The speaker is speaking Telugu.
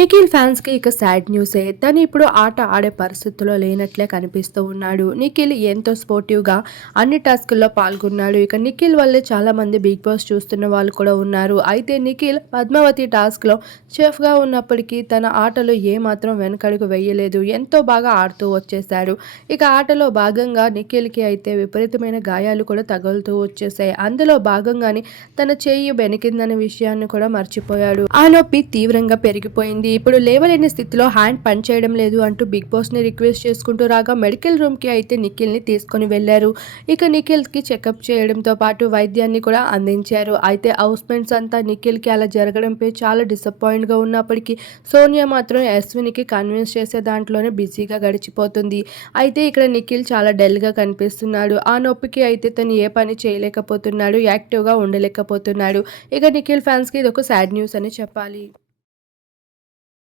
నిఖిల్ ఫ్యాన్స్కి ఇక సాడ్ న్యూసే. తను ఇప్పుడు ఆట ఆడే పరిస్థితుల్లో లేనట్లే కనిపిస్తూ ఉన్నాడు. నిఖిల్ ఎంతో స్పోర్టివ్గా అన్ని టాస్కుల్లో పాల్గొన్నాడు. ఇక నిఖిల్ వల్లే చాలా మంది బిగ్ బాస్ చూస్తున్న వాళ్ళు కూడా ఉన్నారు. అయితే నిఖిల్ పద్మావతి టాస్క్లో చెఫ్గా ఉన్నప్పటికీ తన ఆటలో ఏ మాత్రం వెనకడుగు వేయలేదు. ఎంతో బాగా ఆడుతూ వచ్చేశాడు. ఇక ఆటలో భాగంగా నిఖిల్కి అయితే విపరీతమైన గాయాలు కూడా తగులుతూ వచ్చేసాయి అందులో భాగంగానే తన చేయి బెనికిందనే విషయాన్ని కూడా మర్చిపోయాడు. ఆ నొప్పి తీవ్రంగా పెరిగిపోయింది. ఇప్పుడు లేవలేని స్థితిలో హ్యాండ్ పనిచేయడం లేదు అంటూ బిగ్ బాస్ని రిక్వెస్ట్ చేసుకుంటూ రాగా మెడికల్ రూమ్కి అయితే నిఖిల్ని తీసుకొని వెళ్ళారు ఇక నిఖిల్కి చెకప్ చేయడంతో పాటు వైద్యాన్ని కూడా అందించారు. అయితే హౌస్మెంట్స్ అంతా నిఖిల్కి అలా జరగడంపై చాలా డిసప్పాయింట్గా ఉన్నప్పటికీ సోనియా మాత్రం అశ్వినికి కన్విన్స్ చేసే దాంట్లోనే బిజీగా గడిచిపోతుంది. అయితే ఇక్కడ నిఖిల్ చాలా డల్గా కనిపిస్తున్నాడు. ఆ నొప్పికి అయితే తను ఏ పని చేయలేకపోతున్నాడు యాక్టివ్గా ఉండలేకపోతున్నాడు. ఇక నిఖిల్ ఫ్యాన్స్కి ఇది ఒక సాడ్ న్యూస్ అని చెప్పాలి.